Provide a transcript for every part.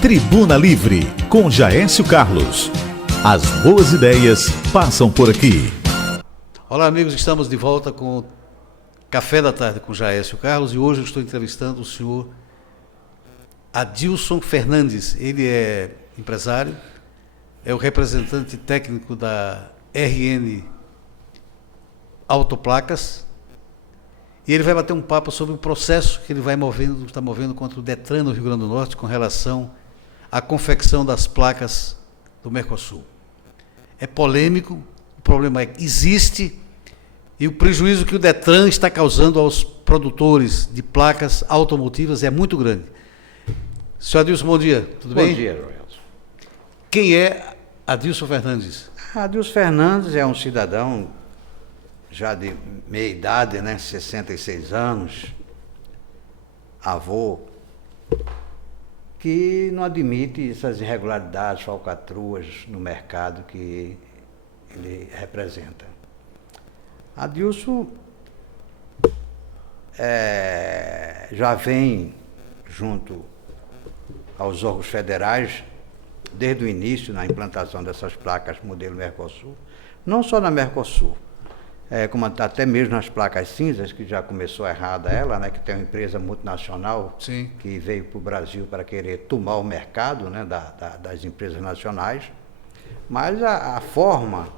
Tribuna Livre, com Jaécio Carlos. As boas ideias passam por aqui. Olá, amigos, estamos de volta com Café da Tarde com Jaécio Carlos e hoje eu estou entrevistando o senhor Adilson Fernandes. Ele é empresário, é o representante técnico da RN Autoplacas e ele vai bater um papo sobre o processo que ele está movendo contra o Detran no Rio Grande do Norte com relação à confecção das placas do Mercosul. É polêmico, o problema existe e o prejuízo que o Detran está causando aos produtores de placas automotivas é muito grande. Senhor Adilson, bom dia, tudo bem? Bom dia, Joelson. Quem é Adilson Fernandes? Adilson Fernandes é um cidadão já de meia idade, 66 anos, avô, que não admite essas irregularidades, falcatruas no mercado que ele representa. Adilson já vem junto aos órgãos federais desde o início na implantação dessas placas modelo Mercosul, não só na Mercosul, como até mesmo nas placas cinzas, que já começou errada ela, que tem uma empresa multinacional. Sim. Que veio para o Brasil para querer tomar o mercado das empresas nacionais, mas a forma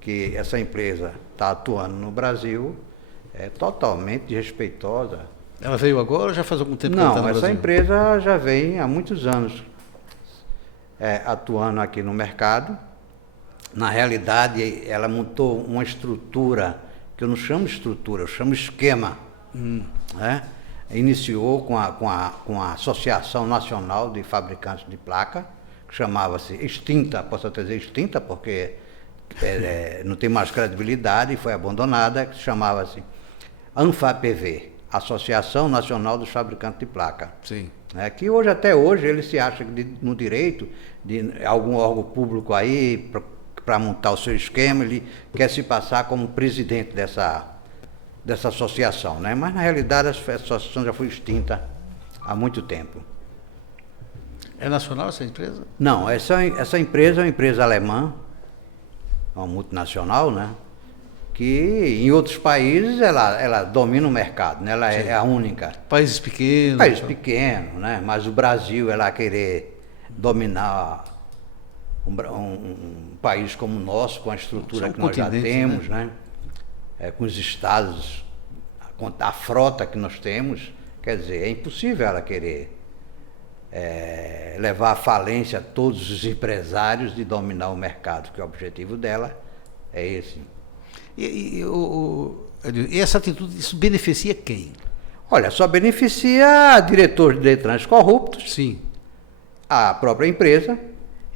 que essa empresa está atuando no Brasil é totalmente desrespeitosa. Ela veio agora ou já faz algum tempo que ela está no Brasil? Não, essa empresa já vem há muitos anos atuando aqui no mercado. Na realidade, ela montou uma estrutura, que eu não chamo estrutura, eu chamo esquema. Iniciou com a Associação Nacional de Fabricantes de Placa, que chamava-se extinta, posso até dizer extinta, porque não tem mais credibilidade, e foi abandonada, que chamava-se ANFAPV, Associação Nacional dos Fabricantes de Placa. Sim. Que hoje, até hoje, ele se acha no direito de algum órgão público aí, para montar o seu esquema, ele quer se passar como presidente dessa associação, Mas, na realidade, essa associação já foi extinta há muito tempo. É nacional essa empresa? Não, essa empresa é uma empresa alemã, uma multinacional, que em outros países ela domina o mercado, Ela Sim. é a única. Países pequenos. País pequeno, Mas o Brasil, ela querer dominar um país como o nosso, com a estrutura que nós já temos, com os estados, a frota que nós temos, quer dizer, é impossível ela querer levar à falência todos os empresários de dominar o mercado, que o objetivo dela é esse. E essa atitude, isso beneficia quem? Olha, só beneficia diretores de Detrans corruptos, Sim. a própria empresa,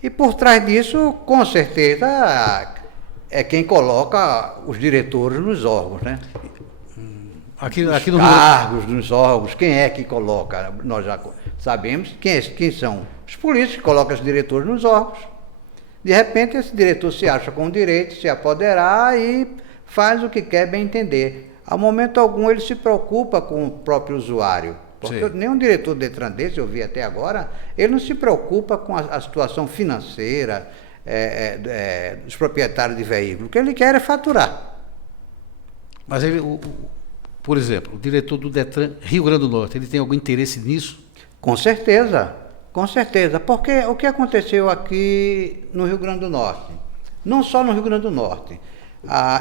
e por trás disso, com certeza, é quem coloca os diretores nos órgãos, Aqui os no cargos nos órgãos, quem é que coloca? Nós já sabemos quem são os políticos que colocam os diretores nos órgãos. De repente, esse diretor se acha com o direito de se apoderar e faz o que quer bem entender. A momento algum, ele se preocupa com o próprio usuário. Porque nenhum diretor de Detran desse, eu vi até agora, ele não se preocupa com a situação financeira dos proprietários de veículos. O que ele quer é faturar. Mas ele, por exemplo, o diretor do Detran Rio Grande do Norte, ele tem algum interesse nisso? Com certeza, porque o que aconteceu aqui no Rio Grande do Norte, não só no Rio Grande do Norte,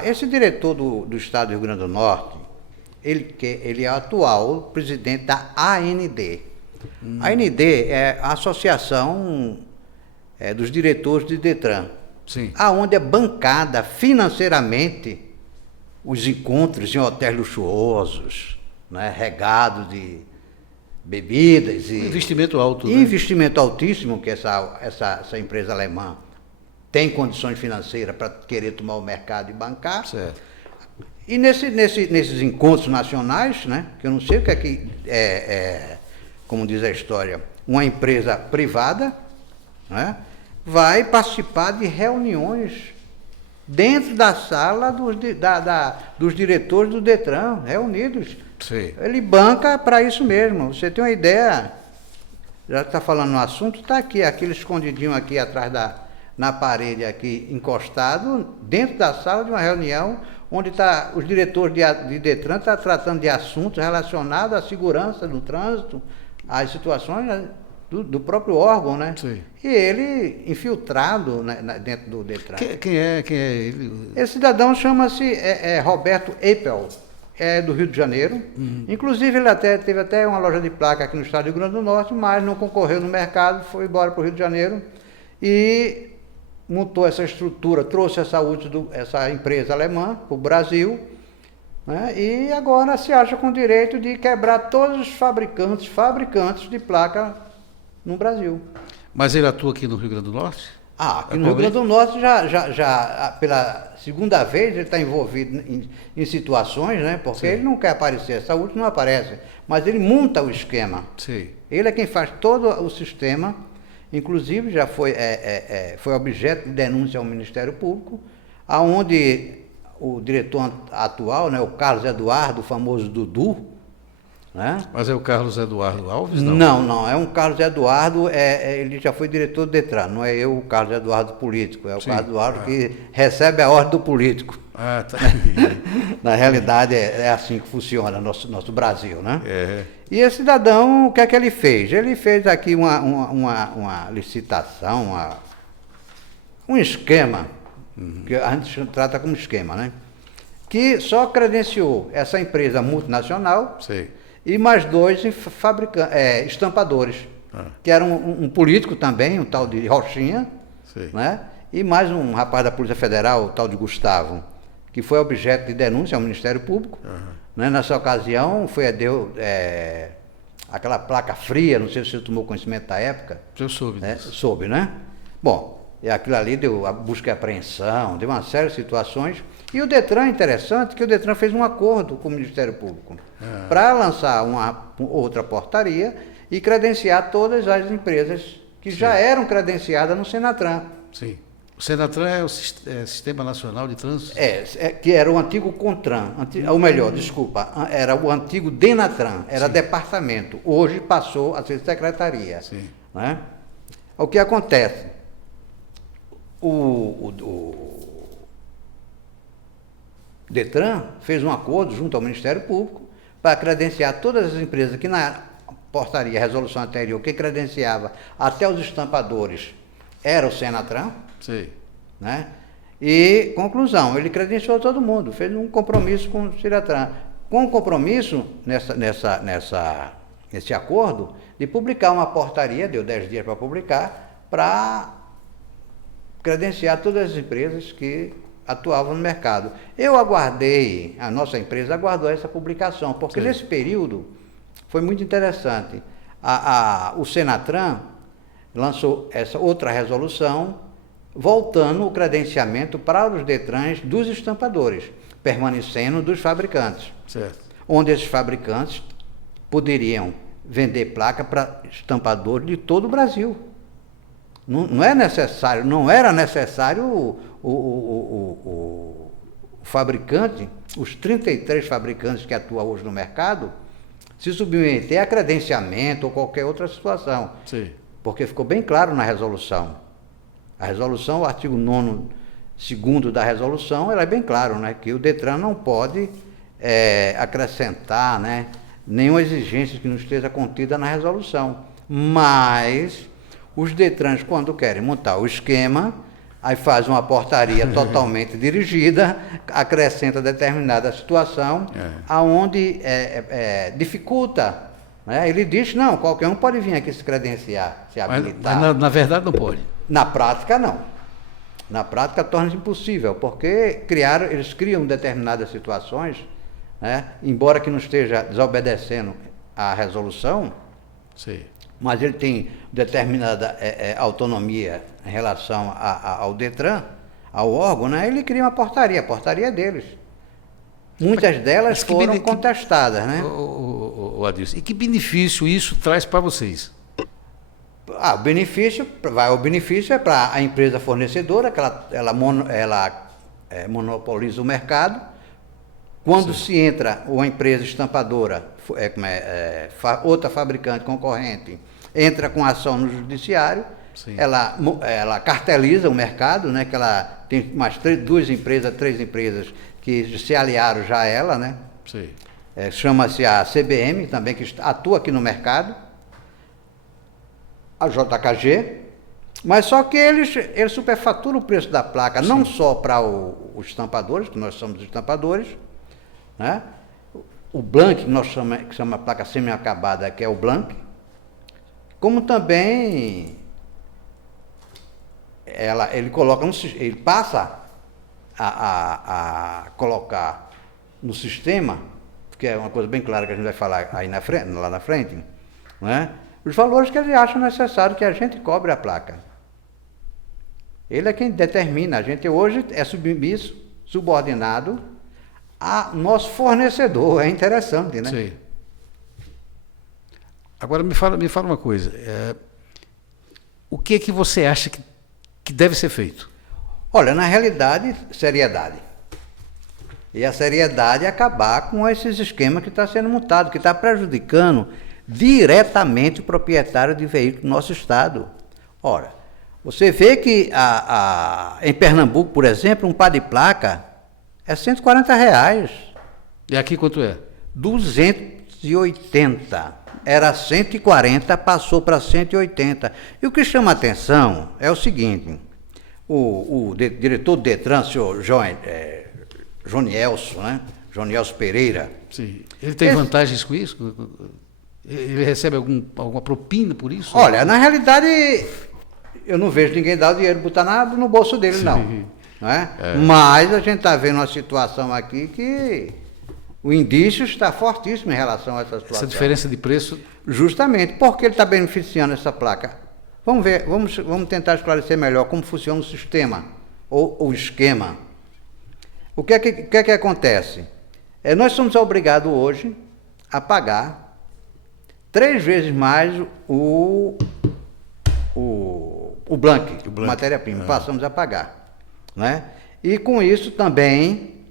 esse diretor do estado do Rio Grande do Norte, ele é atual presidente da AND. A AND é a Associação dos Diretores de Detran, Sim. Aonde é bancada financeiramente os encontros em hotéis luxuosos, regados de bebidas e Investimento alto. investimento altíssimo que essa empresa alemã tem condições financeiras para querer tomar o mercado e bancar. Certo. E nesses encontros nacionais, que eu não sei o que como diz a história, uma empresa privada, vai participar de reuniões dentro da sala dos diretores do Detran, reunidos. Sim. Ele banca para isso mesmo. Você tem uma ideia, Já está falando no assunto, está aqui, aquele escondidinho aqui atrás na parede, aqui encostado, dentro da sala de uma reunião, onde tá, os diretores de Detran estão tratando de assuntos relacionados à segurança do trânsito, às situações, né, do próprio órgão, né? Sim. E ele infiltrado, né, dentro do Detran. Quem é ele? Esse cidadão chama-se Roberto Eipel, é do Rio de Janeiro. Inclusive, ele teve até uma loja de placa aqui no estado do Rio Grande do Norte, mas não concorreu no mercado, foi embora para o Rio de Janeiro e montou essa estrutura, trouxe essa empresa alemã para o Brasil, né, e agora se acha com o direito de quebrar todos os fabricantes de placa no Brasil. Mas ele atua aqui no Rio Grande do Norte? Aqui no Rio Grande do Norte, já pela segunda vez, ele está envolvido em situações, né? Porque Sim. ele não quer aparecer, a saúde não aparece, mas ele monta o esquema. Sim. Ele é quem faz todo o sistema, inclusive já foi objeto de denúncia ao Ministério Público, aonde o diretor atual, né, o Carlos Eduardo, o famoso Dudu, né? Mas é o Carlos Eduardo Alves, não? Não, é um Carlos Eduardo, ele já foi diretor do Detran, não é eu o Carlos Eduardo político, é o Sim. Carlos Eduardo que recebe a ordem do político. Ah, tá. Na realidade é assim que funciona nosso Brasil, né? É. E esse cidadão, o que é que ele fez? Ele fez aqui uma licitação, um esquema, que a gente trata como esquema, né? Que só credenciou essa empresa multinacional, Sei. e mais 2 estampadores, que era um político também, um tal de Rochinha, Sei. né? E mais um rapaz da Polícia Federal, o tal de Gustavo, que foi objeto de denúncia ao Ministério Público. Né? Nessa ocasião, deu aquela placa fria, não sei se você tomou conhecimento da época. Eu soube Né? disso. Soube, né? Bom, e aquilo ali deu a busca e apreensão, deu uma série de situações. E o Detran, interessante, que o Detran fez um acordo com o Ministério Público para lançar uma outra portaria e credenciar todas as empresas que já eram credenciadas no Senatran. Sim. O Senatran é o Sistema Nacional de Trânsito? Que era o antigo CONTRAN, ou melhor, desculpa, era o antigo DENATRAN, era departamento. Hoje passou a ser secretaria. Sim. Né? O que acontece? O Detran fez um acordo junto ao Ministério Público para credenciar todas as empresas que na portaria, resolução anterior, que credenciava até os estampadores era o Senatran. Sei. Né? E, conclusão, ele credenciou todo mundo, fez um compromisso com o Senatran. Com o compromisso, nesse acordo, de publicar uma portaria, deu 10 dias para publicar, para credenciar todas as empresas que atuavam no mercado. Eu aguardei, a nossa empresa aguardou essa publicação, porque nesse período foi muito interessante. O Senatran lançou essa outra resolução, voltando o credenciamento para os Detrans dos estampadores, permanecendo dos fabricantes. Certo. Onde esses fabricantes poderiam vender placa para estampadores de todo o Brasil. Não era necessário o fabricante, os 33 fabricantes que atuam hoje no mercado, se submeter a credenciamento ou qualquer outra situação. Sim. Porque ficou bem claro na resolução. A resolução, o artigo 9º da resolução, ela é bem claro, né, que o Detran não pode acrescentar, né, nenhuma exigência que não esteja contida na resolução. Mas os Detrans, quando querem montar o esquema, aí faz uma portaria totalmente dirigida, acrescenta determinada situação, aonde dificulta. Né? Ele diz, não, qualquer um pode vir aqui se credenciar, se habilitar. Mas na verdade não pode. Na prática, não. Na prática, torna-se impossível, porque eles criam determinadas situações, né? Embora que não esteja desobedecendo à resolução, Sim. mas ele tem determinada autonomia em relação ao Detran, ao órgão, né? Ele cria uma portaria, a portaria é deles. Muitas delas foram contestadas, né? O Adilson, e que benefício isso traz para vocês? O benefício é para a empresa fornecedora, que ela monopoliza o mercado. Quando se entra uma empresa estampadora, outra fabricante concorrente, entra com ação no judiciário, Sim. ela carteliza o mercado, né? Que ela tem mais três empresas que se aliaram já a ela, né? Sim. Chama-se a CBM também, que atua aqui no mercado, a JKG, mas só que eles superfaturam o preço da placa, não só para os estampadores, que nós somos estampadores, né? O Blank, que chama a placa semi-acabada, que é o Blank, como também ele passa a colocar no sistema, que é uma coisa bem clara que a gente vai falar aí lá na frente, né? Os valores que ele acha necessário que a gente cobre a placa. Ele é quem determina. A gente hoje é subordinado a nosso fornecedor. É interessante, né? Sim. Agora me fala uma coisa. O que é que você acha que deve ser feito? Olha, na realidade, seriedade. E a seriedade é acabar com esses esquemas que está sendo montado, que está prejudicando diretamente o proprietário de veículo do nosso estado. Ora, você vê que em Pernambuco, por exemplo, um par de placa é R$140. E aqui quanto é? 280. Era 140, passou para 180. E o que chama a atenção é o seguinte: o diretor do Detran, o senhor Jonielso, né? Jonielso Pereira. Sim. Ele tem vantagens com isso? Ele recebe alguma propina por isso? Olha, na realidade, eu não vejo ninguém dar o dinheiro, botar nada no bolso dele, não. Não é? Mas a gente está vendo uma situação aqui que o indício está fortíssimo em relação a essa situação. Essa diferença de preço? Justamente, porque ele está beneficiando essa placa. Vamos ver, vamos tentar esclarecer melhor como funciona o sistema, ou o esquema. O que é que acontece? Nós somos obrigados hoje a pagar 3 vezes mais o Blank, matéria-prima, passamos a pagar, né? E com isso também,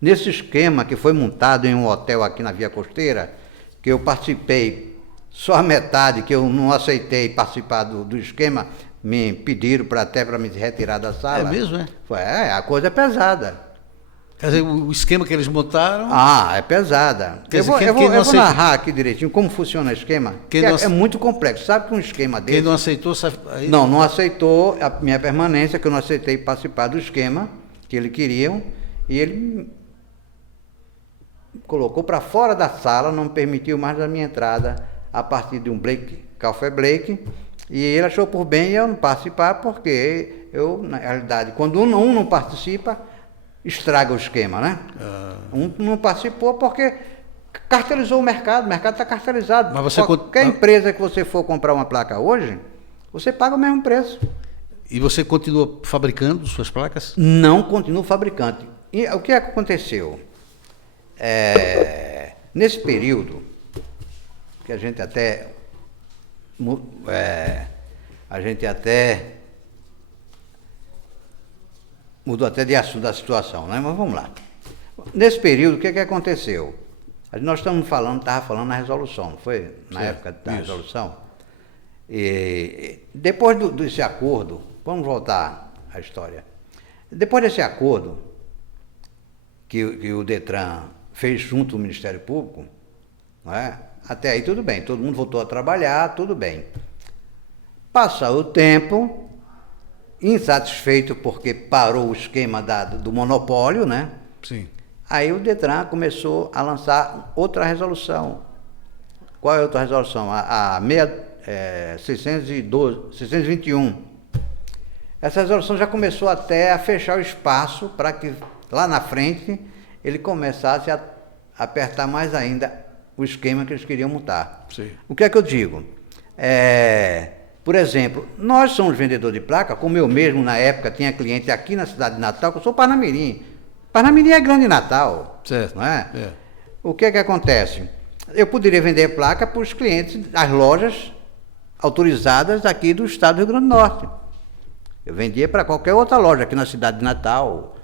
nesse esquema que foi montado em um hotel aqui na Via Costeira, que eu participei só a metade, que eu não aceitei participar do esquema, me pediram até para me retirar da sala. É mesmo, é? A coisa é pesada. Quer dizer, o esquema que eles montaram... É pesada. Quer dizer, eu vou narrar aqui direitinho como funciona o esquema. É muito complexo. Sabe que um esquema desse... Quem não aceitou... Não aceitou a minha permanência, que eu não aceitei participar do esquema que eles queriam, e ele colocou para fora da sala, não permitiu mais a minha entrada a partir de um café Blake, e ele achou por bem eu não participar, porque eu, na realidade, quando um não participa, estraga o esquema, né? Um não participou porque cartelizou o mercado está cartelizado. Mas você qualquer empresa que você for comprar uma placa hoje, você paga o mesmo preço. E você continua fabricando suas placas? Não continuo fabricante. E o que aconteceu? Nesse período, que a gente até mudou até de assunto da situação, né? Mas vamos lá. Nesse período, o que aconteceu? Nós estava falando na resolução, não foi? Na época da resolução. E depois desse acordo, vamos voltar à história. Depois desse acordo que o Detran fez junto ao Ministério Público, não é? Até aí tudo bem, todo mundo voltou a trabalhar, tudo bem. Passou o tempo, insatisfeito porque parou o esquema do monopólio, né? Sim. Aí o Detran começou a lançar outra resolução. Qual é a outra resolução? A 621. Essa resolução já começou até a fechar o espaço para que lá na frente ele começasse a apertar mais ainda o esquema que eles queriam montar. Sim. O que é que eu digo? Por exemplo, nós somos vendedores de placa, como eu mesmo na época tinha cliente aqui na cidade de Natal, que eu sou Parnamirim. Parnamirim é grande Natal, certo, não é? O que é que acontece? Eu poderia vender placa para os clientes das lojas autorizadas aqui do estado do Rio Grande do Norte. Eu vendia para qualquer outra loja aqui na cidade de Natal,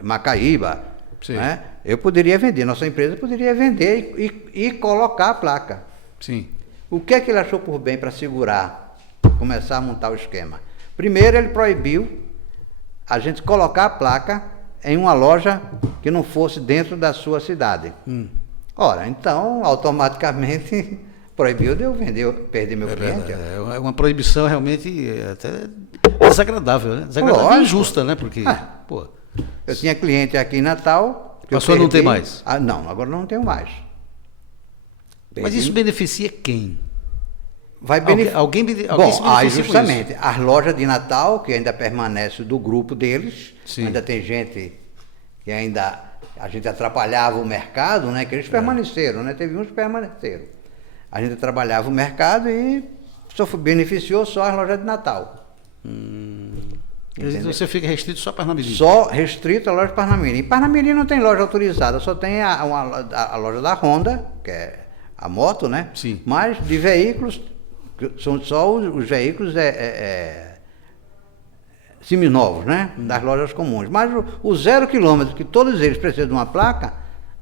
Macaíba, né? Eu poderia vender, nossa empresa poderia vender e colocar a placa. Sim. O que é que ele achou por bem para segurar, começar a montar o esquema? Primeiro, ele proibiu a gente colocar a placa em uma loja que não fosse dentro da sua cidade. Ora, então, automaticamente, proibiu de eu perder meu cliente. É uma proibição realmente até desagradável, né? Desagradável e injusta, né? Porque, pô... Eu tinha cliente aqui em Natal... Passou a não ter mais? Não, agora não tenho mais. Mas isso beneficia quem? Vai beneficiar. Alguém se Bom, beneficia justamente, as lojas de Natal, que ainda permanecem do grupo deles, Sim. ainda tem gente que ainda, a gente atrapalhava o mercado, né? Que eles permaneceram, né? Teve uns que permaneceram. A gente trabalhava o mercado e beneficiou só as lojas de Natal. Você fica restrito só para Parnamirim? Só restrito a loja de Parnamirim. Em Parnamirim não tem loja autorizada, só tem a loja da Honda, que é a moto, né? Sim. Mas de veículos, são só os veículos seminovos, né? Das lojas comuns. Mas os 0 quilômetros, que todos eles precisam de uma placa,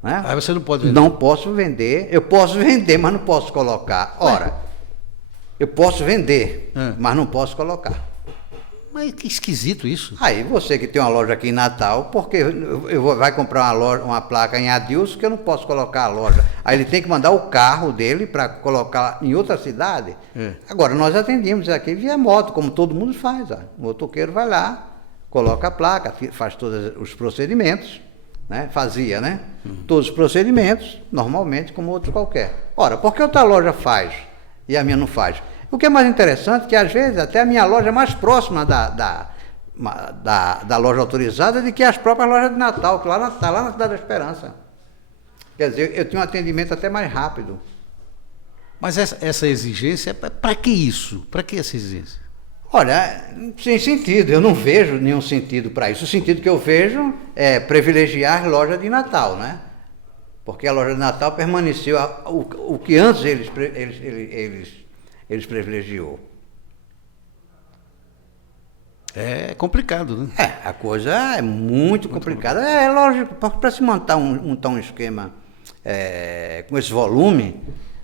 né? Aí você não pode vender? Não posso vender. Eu posso vender, mas não posso colocar. Ora, eu posso vender, mas não posso colocar. Mas que esquisito isso. Aí você que tem uma loja aqui em Natal, porque vai comprar uma placa em Adilson que eu não posso colocar a loja. Aí ele tem que mandar o carro dele para colocar em outra cidade. Agora, nós atendemos aqui via moto, como todo mundo faz. Ó. O motoqueiro vai lá, coloca a placa, faz todos os procedimentos, né? Fazia, né? Todos os procedimentos, normalmente, como outro qualquer. Ora, por que outra loja faz e a minha não faz? O que é mais interessante é que, às vezes, até a minha loja é mais próxima da loja autorizada do que as próprias lojas de Natal, que está lá na Cidade da Esperança. Quer dizer, eu tenho um atendimento até mais rápido. Mas essa exigência, para que isso? Para que essa exigência? Olha, sem sentido, eu não vejo nenhum sentido para isso. O sentido que eu vejo é privilegiar as lojas de Natal, né? Porque a loja de Natal permaneceu o que antes eles privilegiou. É complicado, né? A coisa é muito complicada. É lógico, para se montar um esquema com esse volume,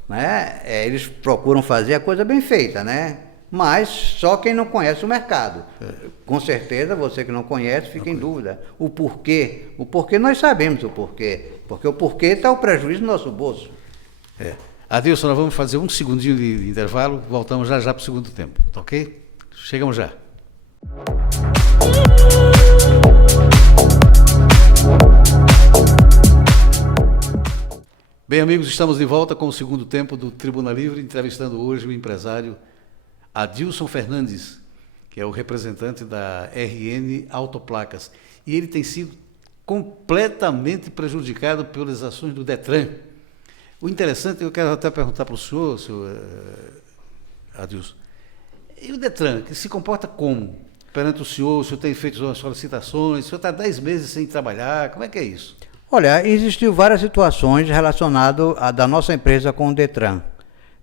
né? Eles procuram fazer a coisa bem feita, né? Mas só quem não conhece o mercado. Com certeza, você que não conhece, fica em dúvida. O porquê nós sabemos o porquê. Porque o porquê está o prejuízo no nosso bolso. Adilson, nós vamos fazer um segundinho de intervalo, voltamos já para o segundo tempo, tá ok? Chegamos já. Bem, amigos, estamos de volta com o segundo tempo do Tribuna Livre, entrevistando hoje o empresário Adilson Fernandes, que é o representante da RN Autoplacas. E ele tem sido completamente prejudicado pelas ações do Detran. O interessante, eu quero até perguntar para o senhor Adilson, e o Detran, que se comporta como perante o senhor tem feito as solicitações, o senhor está 10 meses sem trabalhar, como é que é isso? Olha, existiu várias situações relacionadas da nossa empresa com o Detran.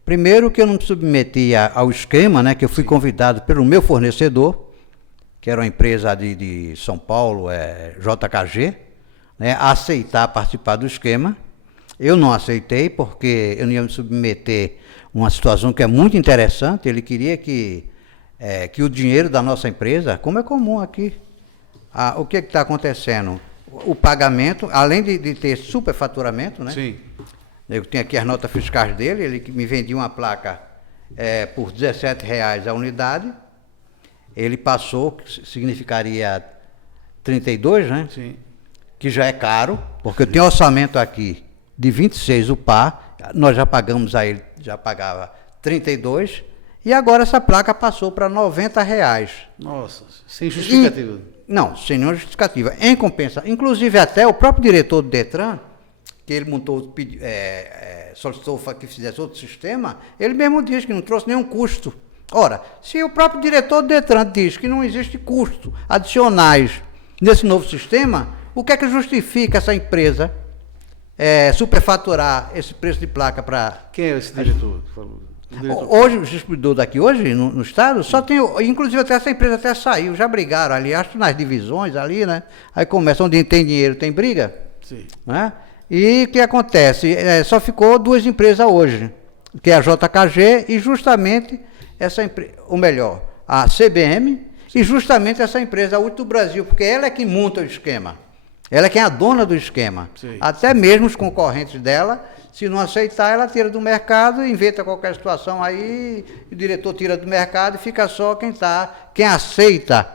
Primeiro que eu não me submetia ao esquema, né, que eu fui convidado pelo meu fornecedor, que era uma empresa de São Paulo, JKG, né, a aceitar participar do esquema. Eu não aceitei porque eu não ia me submeter a uma situação que é muito interessante. Ele queria que o dinheiro da nossa empresa, como é comum aqui, o que está acontecendo? O pagamento, além de ter superfaturamento, né? Sim. Eu tenho aqui as notas fiscais dele, ele me vendia uma placa por R$17 a unidade, ele passou, que significaria 32, né? Sim. Que já é caro, porque eu tenho orçamento aqui de 26 o par, nós já pagamos a ele, já pagava 32, e agora essa placa passou para R$90. Nossa, sem justificativa. Não, sem nenhuma justificativa. Em compensação, inclusive até o próprio diretor do Detran, que ele montou, solicitou que fizesse outro sistema, ele mesmo diz que não trouxe nenhum custo. Ora, se o próprio diretor do Detran diz que não existe custo adicionais nesse novo sistema, o que é que justifica essa empresa superfaturar esse preço de placa para... Quem é esse diretor que falou? Hoje, o distribuidor daqui hoje, no estado, só tem, inclusive até essa empresa até saiu, já brigaram ali, acho que nas divisões ali, né? Aí começa, onde tem dinheiro tem briga. Sim. Né? E o que acontece? Só ficou 2 empresas hoje. que é a JKG, e justamente essa empresa, ou melhor, a CBM, e justamente essa empresa, a Ult do Brasil, porque ela é que monta o esquema. Ela é quem é a dona do esquema. Sim. Até mesmo os concorrentes dela, se não aceitar, ela tira do mercado, inventa qualquer situação aí, o diretor tira do mercado e fica só quem aceita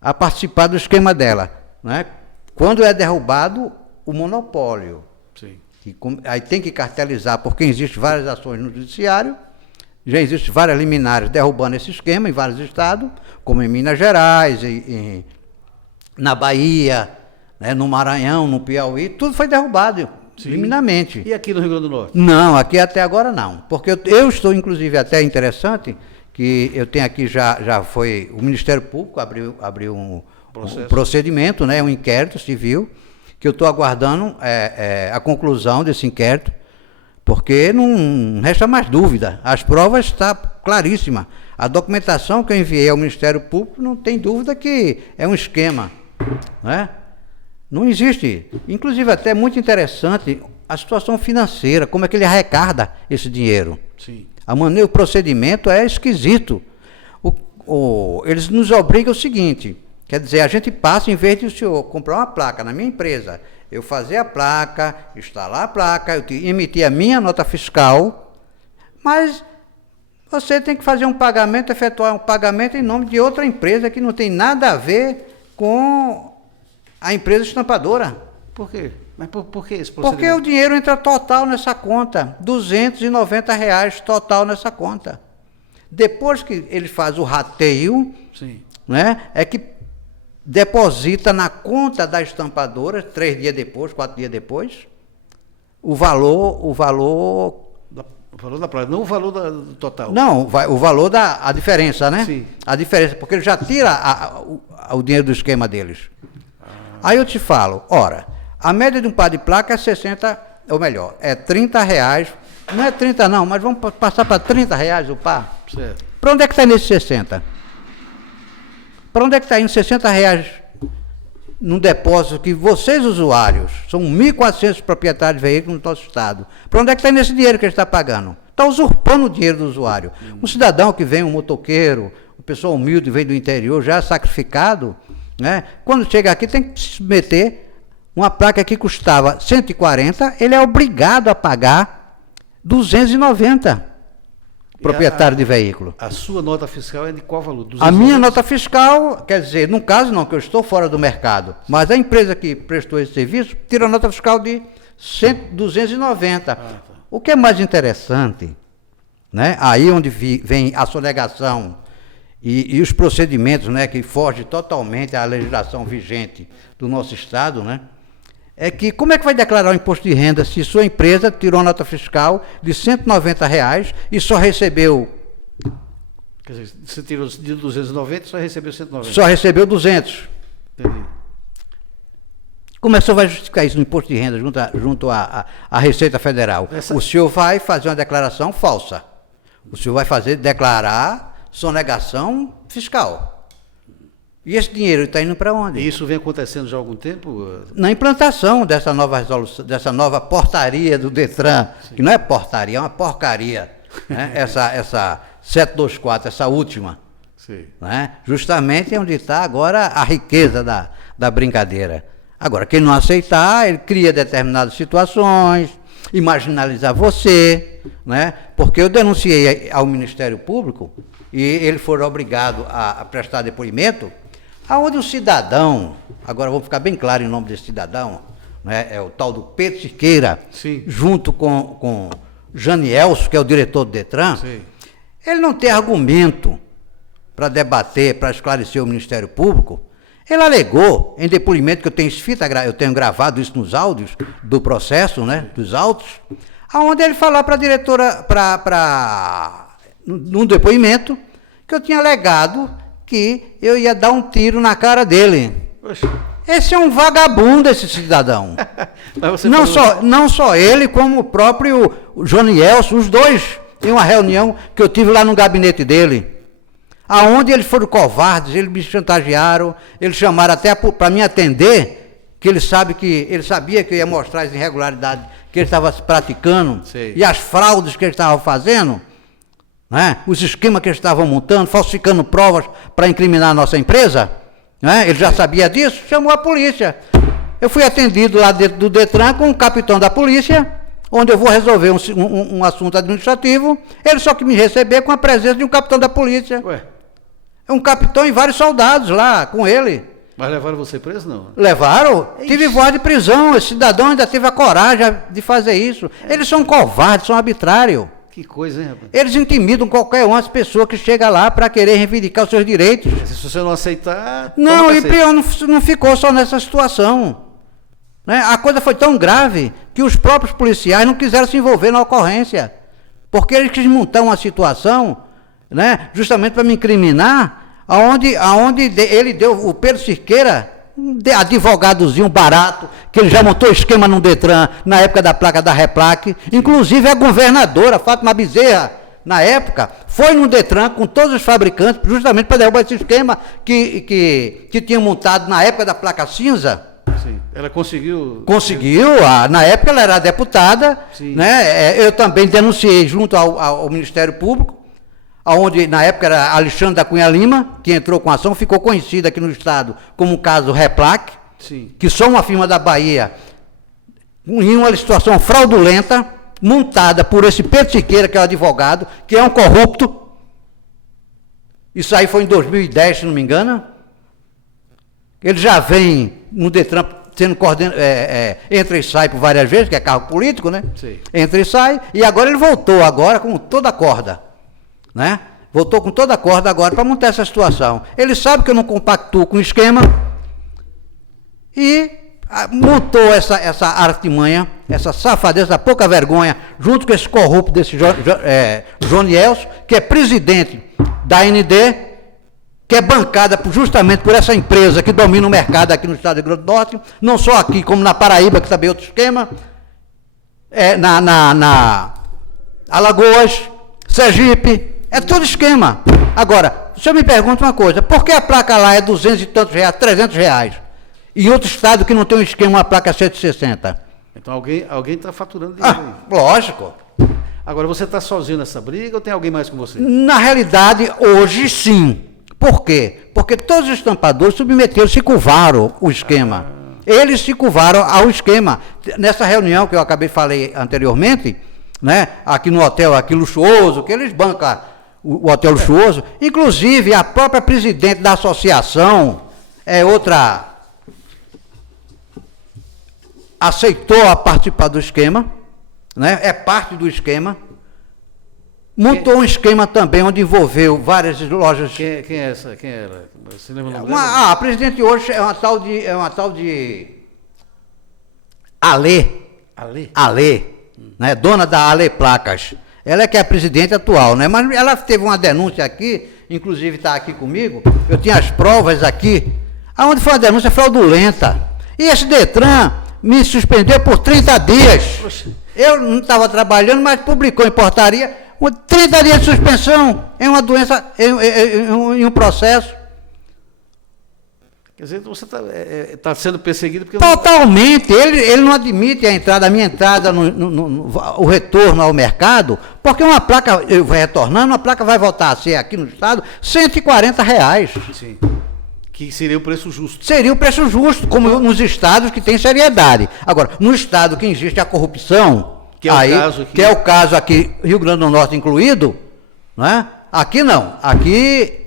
a participar do esquema dela, né? Quando é derrubado o monopólio. Sim. Aí tem que cartelizar, porque existem várias ações no judiciário, já existem várias liminares derrubando esse esquema em vários estados, como em Minas Gerais, na Bahia, né, no Maranhão, no Piauí, tudo foi derrubado. Sim. Liminarmente. E aqui no Rio Grande do Norte? Não, aqui até agora não. Porque eu estou, inclusive, até interessante, que eu tenho aqui, já foi, o Ministério Público abriu um procedimento, né, um inquérito civil, que eu estou aguardando a conclusão desse inquérito, porque não resta mais dúvida. As provas estão claríssimas. A documentação que eu enviei ao Ministério Público não tem dúvida que é um esquema, né? Não existe. Inclusive, até é muito interessante a situação financeira, como é que ele arrecada esse dinheiro. Sim. A maneira, o procedimento é esquisito. Eles nos obrigam o seguinte, quer dizer, a gente passa, em vez de o senhor comprar uma placa na minha empresa, eu fazer a placa, instalar a placa, eu emitir a minha nota fiscal, mas você tem que fazer um pagamento, efetuar um pagamento em nome de outra empresa que não tem nada a ver com a empresa estampadora. Por quê? Mas por que esse procedimento? Porque o dinheiro entra total nessa conta, R$290 total nessa conta. Depois que ele faz o rateio, sim, né, é que deposita na conta da estampadora, 3 dias depois, 4 dias depois, o valor da placa, não o valor do total. Não, o valor a diferença, né? Sim. A diferença, porque ele já tira o dinheiro do esquema deles. Aí eu te falo, ora, a média de um par de placa é 60, ou melhor, é R$30, não é 30 não, mas vamos passar para R$30 o par. Certo. Para onde é que está nesse 60? Para onde é que está indo R$60 num depósito que vocês, usuários, são 1.400 proprietários de veículos no nosso estado? Para onde é que está nesse dinheiro que ele está pagando? Está usurpando o dinheiro do usuário. Um cidadão que vem, um motoqueiro, uma pessoa humilde, vem do interior, já sacrificado, né? Quando chega aqui tem que se submeter uma placa que custava 140, ele é obrigado a pagar 290, proprietário de veículo. A sua nota fiscal é de qual valor? 290? A minha nota fiscal, quer dizer, no caso não, que eu estou fora do mercado, mas a empresa que prestou esse serviço tira a nota fiscal de 290. Tá. O que é mais interessante, né? Aí onde vem a sonegação e os procedimentos, né, que fogem totalmente à legislação vigente do nosso estado, né? É que como é que vai declarar o imposto de renda se sua empresa tirou a nota fiscal de R$190 e só recebeu... Quer dizer, você tirou de 290 e só recebeu 190. Só recebeu 200. Entendi. Como é que o senhor vai justificar isso no imposto de renda junto à Receita Federal? O senhor vai fazer uma declaração falsa. O senhor vai declarar sonegação fiscal. E esse dinheiro está indo para onde? E isso vem acontecendo já há algum tempo? Na implantação dessa nova resolução, dessa nova portaria do Detran, sim, que não é portaria, é uma porcaria, né? essa 724, essa última. Sim. Né? Justamente é onde está agora a riqueza da brincadeira. Agora, quem não aceitar, ele cria determinadas situações, e marginalizar você, né? Porque eu denunciei ao Ministério Público e eles foram obrigados a prestar depoimento, aonde o cidadão, agora vou ficar bem claro em nome desse cidadão, né? É o tal do Pedro Siqueira, sim, junto com Janielso, que é o diretor do Detran, sim, ele não tem argumento para debater, para esclarecer o Ministério Público. Ele alegou, em depoimento que eu tenho gravado isso nos áudios do processo, né, dos autos, aonde ele falou para a diretora, num depoimento, que eu tinha alegado que eu ia dar um tiro na cara dele. Oxe. Esse é um vagabundo, esse cidadão. Não só ele, como o próprio Janielso, os dois, em uma reunião que eu tive lá no gabinete dele. Aonde eles foram covardes, eles me chantagearam, eles chamaram até para me atender, que ele sabia que eu ia mostrar as irregularidades que ele estava praticando, Sei. e as fraudes que ele estava fazendo, né? Os esquemas que eles estavam montando, falsificando provas para incriminar a nossa empresa, né? Ele já sabia disso, chamou a polícia. Eu fui atendido lá dentro do Detran com o capitão da polícia, onde eu vou resolver um assunto administrativo, ele só que me receber com a presença de um capitão da polícia. Ué, É um capitão e vários soldados lá com ele. mas levaram você preso, não? Levaram, Ixi. tive voz de prisão, esse cidadão ainda teve a coragem de fazer isso. Eles são covardes, são arbitrários. Que coisa, hein, rapaz? Eles intimidam qualquer uma, as pessoas que chegam lá para querer reivindicar os seus direitos. Se você não aceitar... Não, toma e cacete. pior, não ficou só nessa situação. Né? A coisa foi tão grave que os próprios policiais não quiseram se envolver na ocorrência. Porque eles quis montar uma situação, né, justamente para me incriminar, aonde ele deu, o Pedro Cirqueira, um advogadozinho barato, que ele já montou esquema no Detran na época da placa da Replaque, inclusive a governadora Fátima Bezerra, na época, foi no Detran com todos os fabricantes, justamente para derrubar esse esquema que tinha montado na época da placa cinza. Sim. Ela conseguiu... Conseguiu, na época ela era deputada, né? Eu também denunciei junto ao Ministério Público, onde na época era Alexandre da Cunha Lima, que entrou com a ação, ficou conhecido aqui no estado como o caso Replaque, Sim. que só uma firma da Bahia, em uma situação fraudulenta, montada por esse Pedro Siqueira, que é o advogado, que é um corrupto. Isso aí foi em 2010, se não me engano. Ele já vem no Detran sendo entra e sai por várias vezes, que é cargo político, né? Sim. Entra e sai, e agora ele voltou agora com toda a corda, né? Voltou com toda a corda agora para montar essa situação. Ele sabe que eu não compactuo com o esquema e montou essa artimanha, essa safadeza, essa pouca vergonha, junto com esse corrupto desse Jonielson, que é presidente da AND, que é bancada justamente por essa empresa que domina o mercado aqui no estado do Rio Grande do Norte, não só aqui, como na Paraíba, que também é outro esquema, na Alagoas, Sergipe, é todo esquema. Agora, o senhor me pergunta uma coisa, por que a placa lá é 200 e tantos reais, 300 reais? E outro estado que não tem um esquema, uma placa 160? Então alguém está faturando dinheiro aí. Lógico. Agora, você está sozinho nessa briga ou tem alguém mais com você? Na realidade, hoje sim. Por quê? Porque todos os estampadores se curvaram o esquema. Eles se curvaram ao esquema. Nessa reunião que eu falei anteriormente, né, aqui no hotel aqui luxuoso, que eles bancam o hotel luxuoso, inclusive a própria presidente da associação, aceitou a participar do esquema, né, é parte do esquema. Montou um esquema também onde envolveu várias lojas. Quem é essa? Quem é ela? Você lembra o nome dela? A presidente hoje é uma tal de Alê, né? Dona da Alê Placas. Ela é que é a presidente atual, né? Mas ela teve uma denúncia aqui, inclusive está aqui comigo. Eu tinha as provas aqui, aonde foi uma denúncia fraudulenta. E esse Detran me suspendeu por 30 dias. Poxa. Eu não estava trabalhando, mas publicou em portaria 30 dias de suspensão em uma doença, em um processo. Quer dizer, você está sendo perseguido porque... Totalmente. Ele não admite a minha entrada, o retorno ao mercado, porque uma placa, eu vou retornando, uma placa vai voltar a ser aqui no estado R$140. Sim. Que seria o preço justo. Seria o preço justo, como nos estados que tem seriedade. Agora, no estado que existe a corrupção, que é o caso aqui, Rio Grande do Norte incluído, né? Aqui não, aqui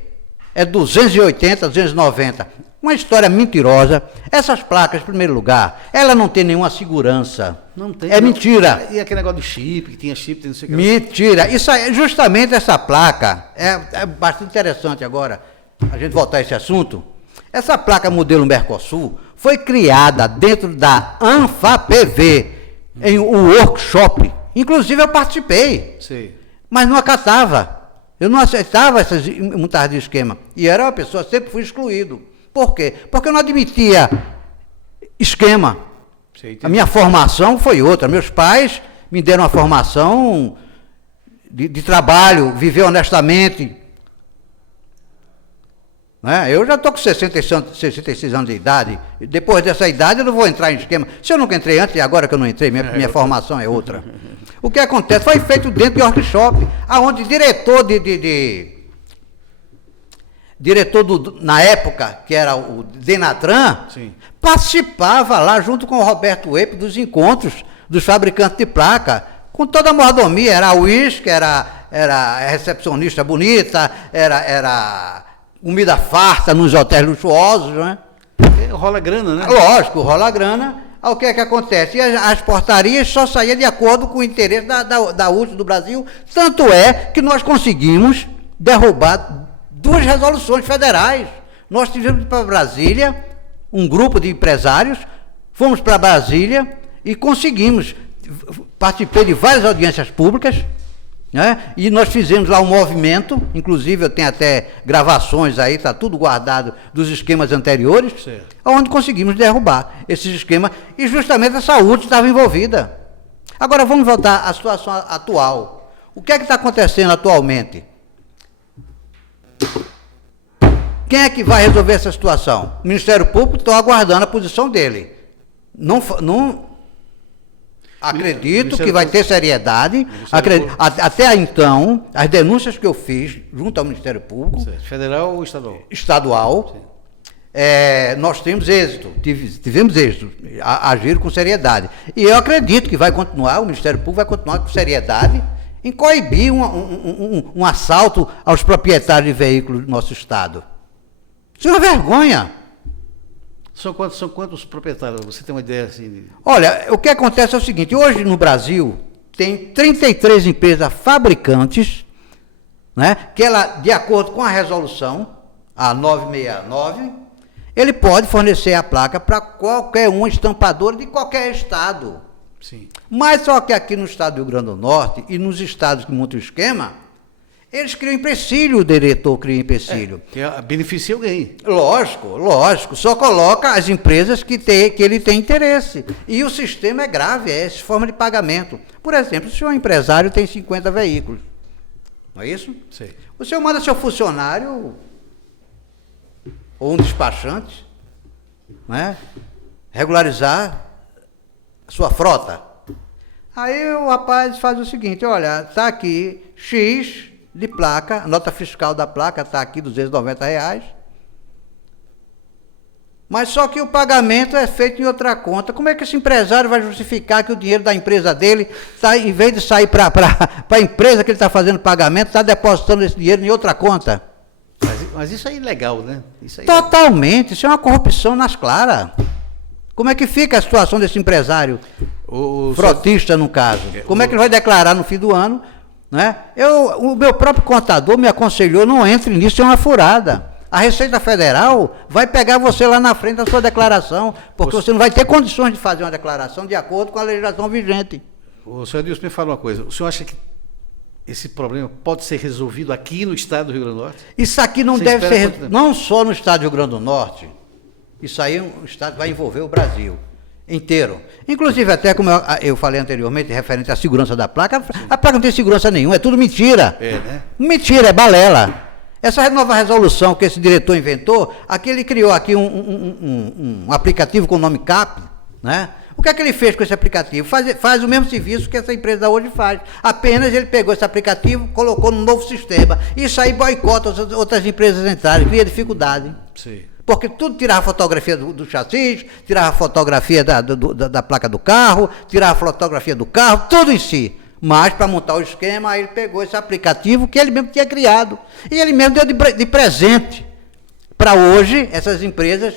é 280, 290. Uma história mentirosa. Essas placas, em primeiro lugar, ela não tem nenhuma segurança. Não tem. É mentira. E aquele negócio do chip, que tinha chip, tem não sei o que. Mentira. Isso aí, justamente essa placa, é bastante interessante agora, a gente voltar a esse assunto. Essa placa modelo Mercosul foi criada dentro da ANFAPV, em um workshop. Inclusive eu participei. Sim. Mas não acatava. Eu não aceitava essas montagens de esquema. E era uma pessoa, sempre fui excluído. Por quê? Porque eu não admitia esquema. Sim, a minha formação foi outra. Meus pais me deram uma formação de trabalho, viver honestamente. Né? Eu já estou com 66 anos de idade, depois dessa idade eu não vou entrar em esquema. Se eu nunca entrei antes, e agora que eu não entrei, minha formação é outra. O que acontece? Foi feito dentro de workshop, aonde diretor na época, que era o Denatran, Sim. participava lá junto com o Roberto Epe dos encontros dos fabricantes de placa, com toda a mordomia, era uísque, era recepcionista bonita, era comida farta nos hotéis luxuosos, né? Rola grana, né? Lógico, rola grana. Aí o que é que acontece? E as portarias só saíam de acordo com o interesse da USP do Brasil, tanto é que nós conseguimos derrubar 2 resoluções federais. Nós tivemos para Brasília, um grupo de empresários, fomos para Brasília e conseguimos, participei de várias audiências públicas, né? E nós fizemos lá um movimento, inclusive eu tenho até gravações aí, está tudo guardado dos esquemas anteriores, Certo. onde conseguimos derrubar esses esquemas e justamente a saúde estava envolvida. Agora vamos voltar à situação atual. O que é que está acontecendo atualmente? Quem é que vai resolver essa situação? O Ministério Público, estou aguardando a posição dele. Não acredito que vai ter seriedade. Até então, as denúncias que eu fiz junto ao Ministério Público, Certo. Federal ou estadual? Estadual, nós temos êxito, tivemos êxito, agir com seriedade. E eu acredito que vai continuar, o Ministério Público vai continuar com seriedade em coibir um assalto aos proprietários de veículos do nosso Estado. Isso é uma vergonha. São quantos proprietários? Você tem uma ideia assim? Olha, o que acontece é o seguinte, hoje no Brasil tem 33 empresas fabricantes, né, que ela, de acordo com a resolução, a 969, ele pode fornecer a placa para qualquer um estampador de qualquer estado. Sim. Mas só que aqui no estado do Rio Grande do Norte e nos estados que montam o esquema, eles criam empecilho, o diretor cria empecilho. Que beneficia alguém. Lógico, só coloca as empresas que ele tem interesse. E o sistema é grave, é essa forma de pagamento. Por exemplo, se o empresário tem 50 veículos, não é isso? Sei. O senhor manda seu funcionário ou um despachante, né, regularizar a sua frota. Aí o rapaz faz o seguinte, olha, está aqui X de placa, a nota fiscal da placa está aqui, R$290, mas só que o pagamento é feito em outra conta. Como é que esse empresário vai justificar que o dinheiro da empresa dele, em vez de sair para a empresa que ele está fazendo pagamento, está depositando esse dinheiro em outra conta? Mas isso é ilegal, né? Isso aí Totalmente, isso é uma corrupção nas claras. Como é que fica a situação desse empresário, frotista no caso? Como é que ele vai declarar no fim do ano? Né? O meu próprio contador me aconselhou, não entre nisso, é uma furada. A Receita Federal vai pegar você lá na frente da sua declaração, porque você não vai ter condições de fazer uma declaração de acordo com a legislação vigente. O senhor Adilson me fala uma coisa, o senhor acha que esse problema pode ser resolvido aqui no estado do Rio Grande do Norte? Isso aqui não deve ser, não só no estado do Rio Grande do Norte, isso aí o estado vai envolver o Brasil inteiro. Inclusive, até como eu falei anteriormente, referente à segurança da placa, a placa não tem segurança nenhuma, é tudo mentira. É, né? Mentira, é balela. Essa nova resolução que esse diretor inventou, aqui ele criou aqui um aplicativo com o nome CAP, né? O que é que ele fez com esse aplicativo? Faz o mesmo serviço que essa empresa hoje faz. Apenas ele pegou esse aplicativo, colocou num novo sistema. Isso aí boicota as outras empresas entrarem, cria dificuldade. Sim. Porque tudo tirava fotografia do chassi, tirava fotografia da placa do carro, tirava fotografia do carro, tudo em si. Mas para montar o esquema, aí ele pegou esse aplicativo que ele mesmo tinha criado. E ele mesmo deu de presente para hoje essas empresas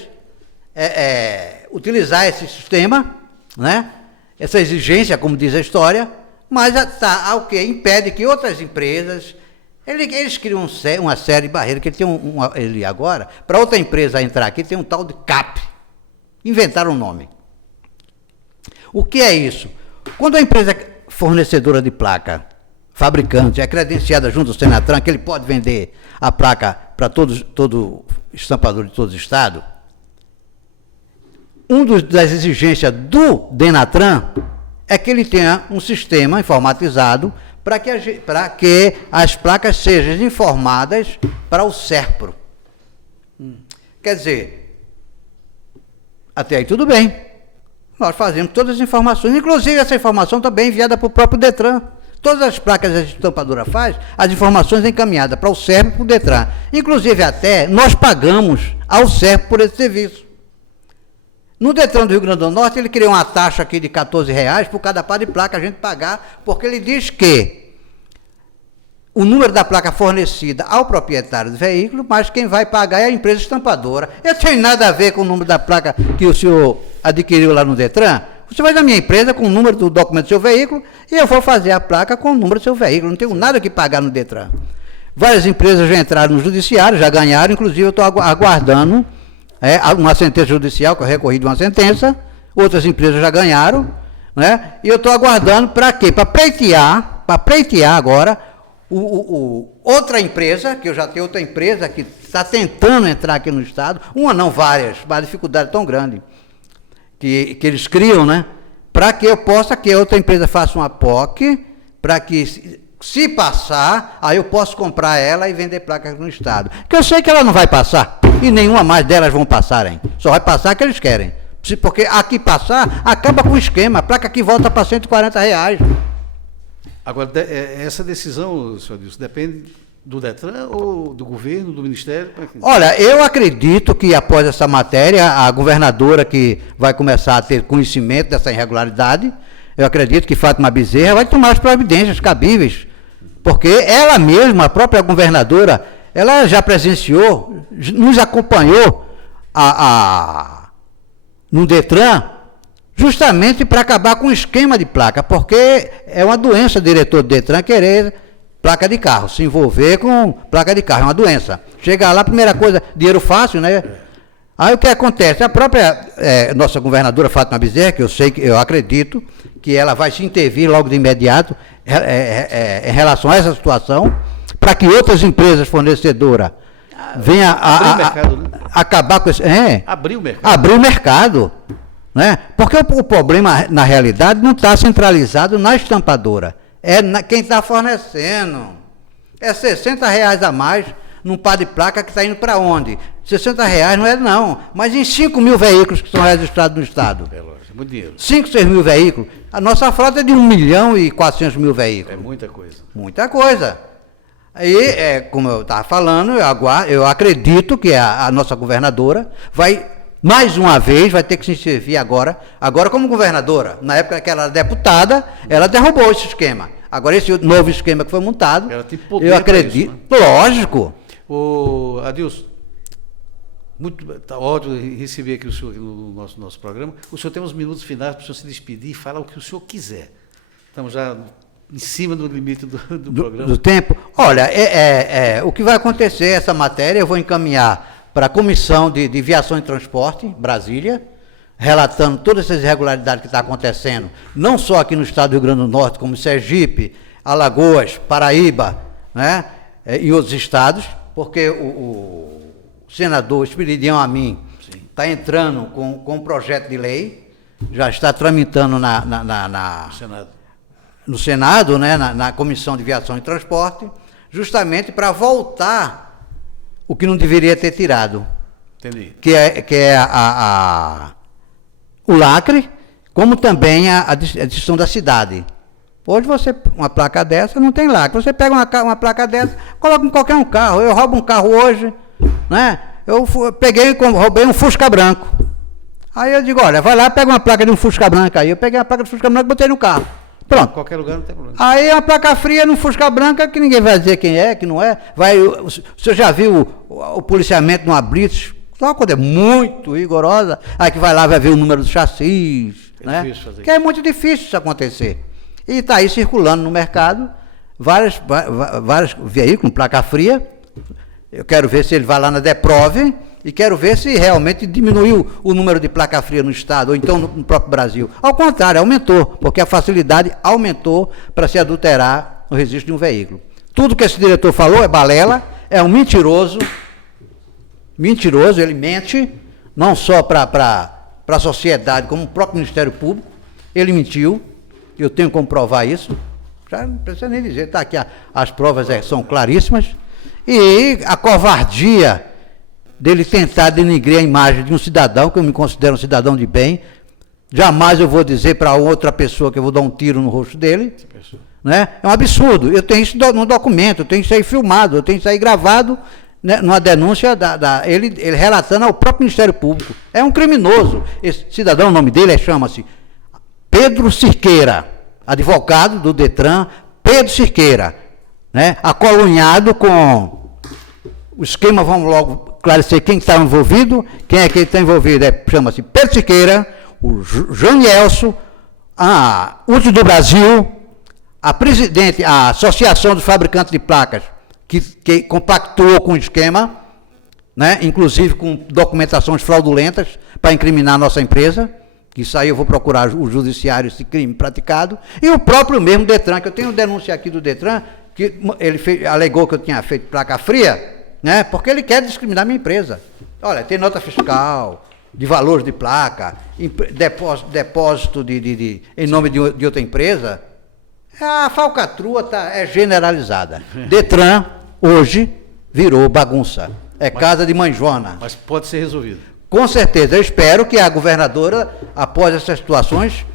utilizar esse sistema, né? Essa exigência, como diz a história, mas o que impede que outras empresas... Eles criam uma série de barreiras, que ele tem ele agora, para outra empresa entrar aqui, tem um tal de CAP. Inventaram um nome. O que é isso? Quando a empresa fornecedora de placa, fabricante, é credenciada junto ao Senatran, que ele pode vender a placa para todo estampador de todo o estado, das exigências do Denatran é que ele tenha um sistema informatizado para que as placas sejam informadas para o SERPRO. Quer dizer, até aí tudo bem. Nós fazemos todas as informações, inclusive essa informação também enviada para o próprio Detran. Todas as placas que a estampadora faz, as informações encaminhadas para o SERP e para o Detran. Inclusive até nós pagamos ao SERP por esse serviço. No Detran do Rio Grande do Norte, ele criou uma taxa aqui de R$14 por cada par de placa a gente pagar, porque ele diz que o número da placa fornecida ao proprietário do veículo, mas quem vai pagar é a empresa estampadora. Eu não tenho nada a ver com o número da placa que o senhor adquiriu lá no Detran. Você vai na minha empresa com o número do documento do seu veículo e eu vou fazer a placa com o número do seu veículo. Não tenho nada que pagar no Detran. Várias empresas já entraram no judiciário, já ganharam, inclusive eu estou aguardando uma sentença judicial, que eu recorri de uma sentença, outras empresas já ganharam, né? E eu estou aguardando para quê? Para pleitear agora outra empresa, que eu já tenho outra empresa que está tentando entrar aqui no estado, uma não, várias, mas a dificuldade é tão grande que eles criam, né? Para que eu possa, que a outra empresa faça uma POC, para que se passar, aí eu posso comprar ela e vender placas no estado. Que eu sei que ela não vai passar, e nenhuma mais delas vão passar, hein? Só vai passar que eles querem. Porque aqui passar, acaba com o esquema, a placa aqui volta para R$140. Agora, essa decisão, senhor Adilson, depende do Detran ou do governo, do Ministério? Olha, eu acredito que após essa matéria, a governadora que vai começar a ter conhecimento dessa irregularidade, eu acredito que Fátima Bezerra vai tomar as providências cabíveis, porque ela mesma, a própria governadora, ela já presenciou, nos acompanhou no Detran, justamente para acabar com o esquema de placa, porque é uma doença, diretor do Detran, querer placa de carro, se envolver com placa de carro, é uma doença. Chega lá, primeira coisa, dinheiro fácil, né? Aí o que acontece? A própria nossa governadora Fátima Bezerra, que eu acredito que ela vai se intervir logo de imediato em relação a essa situação, para que outras empresas fornecedoras venham acabar com esse... Abrir o mercado. Abrir o mercado. Né? Porque o problema, na realidade, não está centralizado na estampadora. Quem está fornecendo. É R$60 a mais num par de placa que está indo para onde? R$60 não é não, mas em 5 mil veículos que são registrados no estado. É lógico, é muito dinheiro. 5, 6 mil veículos. A nossa frota é de 1.400.000 veículos. É muita coisa. Muita coisa. Aí, como eu estava falando, eu acredito que a nossa governadora vai, mais uma vez, vai ter que se servir agora como governadora. Na época que ela era deputada, ela derrubou esse esquema. Agora, esse novo esquema que foi montado, ela tem poder, eu acredito, isso, né? Lógico. Adilson, tá ótimo receber aqui o senhor aqui no nosso programa. O senhor tem uns minutos finais para o senhor se despedir e falar o que o senhor quiser. Estamos já em cima do limite do programa. Do tempo? Olha, o que vai acontecer, essa matéria, eu vou encaminhar para a Comissão de Viação e Transporte, Brasília, relatando todas essas irregularidades que estão acontecendo, não só aqui no estado do Rio Grande do Norte, como Sergipe, Alagoas, Paraíba, né, e outros estados, porque o senador Esperidião Amin está entrando com um projeto de lei, já está tramitando no Senado, né, na Comissão de Viação e Transporte, justamente para voltar o que não deveria ter tirado. Entendi. Que é o lacre, como também a distinção da cidade. Hoje uma placa dessa não tem lacre. Você pega uma placa dessa, coloca em qualquer um carro. Eu roubo um carro hoje, né? Eu roubei um Fusca branco. Aí eu digo, olha, vai lá, pega uma placa de um Fusca branco aí. Eu peguei a placa de Fusca branco e botei no carro. Pronto. Em qualquer lugar não tem problema. Aí uma placa fria no Fusca branca, que ninguém vai dizer quem é, que não é. O senhor já viu o policiamento numa blitz? Só quando é muito rigorosa, aí que vai lá, vai ver o número do chassis, né? Difícil fazer que é muito difícil isso acontecer. E está aí circulando no mercado vários veículos, placa fria. Eu quero ver se ele vai lá na Deprove e quero ver se realmente diminuiu o número de placa fria no estado, ou então no próprio Brasil. Ao contrário, aumentou, porque a facilidade aumentou para se adulterar o registro de um veículo. Tudo que esse diretor falou é balela, é um mentiroso, ele mente, não só para a sociedade, como o próprio Ministério Público, ele mentiu, eu tenho como provar isso, já não precisa nem dizer, está aqui, as provas são claríssimas, e a covardia dele tentar denigrir a imagem de um cidadão, que eu me considero um cidadão de bem. Jamais eu vou dizer para outra pessoa que eu vou dar um tiro no rosto dele. Né? É um absurdo. Eu tenho isso no documento, eu tenho isso aí filmado, eu tenho isso aí gravado, né, numa denúncia ele relatando ao próprio Ministério Público. É um criminoso. Esse cidadão, o nome dele chama-se Pedro Cirqueira, advogado do Detran, Pedro Cirqueira, né? Acolunhado com o esquema, vamos logo esclarecer quem está envolvido. Quem é que está envolvido? Chama-se Pedro Cirqueira, o Janielson, a Uso do Brasil, a presidente, a Associação dos Fabricantes de Placas, que compactuou com o esquema, né, inclusive com documentações fraudulentas para incriminar a nossa empresa, que isso aí eu vou procurar o judiciário, esse crime praticado, e o próprio mesmo Detran, que eu tenho denúncia aqui do Detran, que ele alegou que eu tinha feito placa fria, né, porque ele quer discriminar a minha empresa. Olha, tem nota fiscal, de valores de placa, depósito em nome de outra empresa. A falcatrua é generalizada. Detran, hoje, virou bagunça. Casa de mãe Joana. Mas pode ser resolvido. Com certeza. Eu espero que a governadora, após essas situações,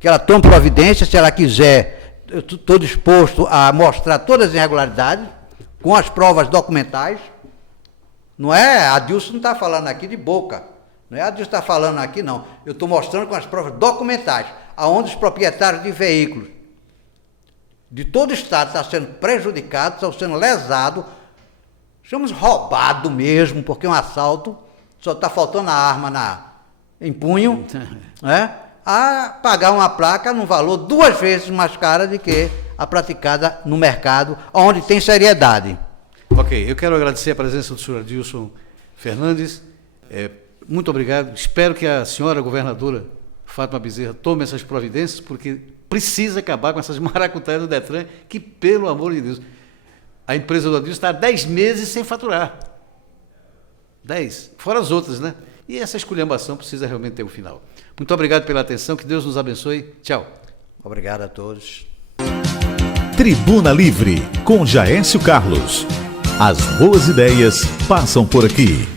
que ela tome providência, se ela quiser, eu estou disposto a mostrar todas as irregularidades, com as provas documentais. Não é? A Dilson não está falando aqui de boca. Não é a Dilson está falando aqui, não. Eu estou mostrando com as provas documentais, aonde os proprietários de veículos de todo o estado estão sendo prejudicados, estão sendo lesados, chamamos roubado mesmo, porque é um assalto, só está faltando a arma em punho, né, a pagar uma placa num valor 2 vezes mais caro do que a praticada no mercado, onde tem seriedade. Ok, eu quero agradecer a presença do senhor Adilson Fernandes, muito obrigado, espero que a senhora governadora Fátima Bezerra tome essas providências, porque precisa acabar com essas maracutaias do Detran, que, pelo amor de Deus, a empresa do Adilson está há 10 meses sem faturar. 10, fora as outras, né? E essa esculhambação precisa realmente ter um final. Muito obrigado pela atenção, que Deus nos abençoe. Tchau. Obrigado a todos. Tribuna Livre, com Jaécio Carlos. As boas ideias passam por aqui.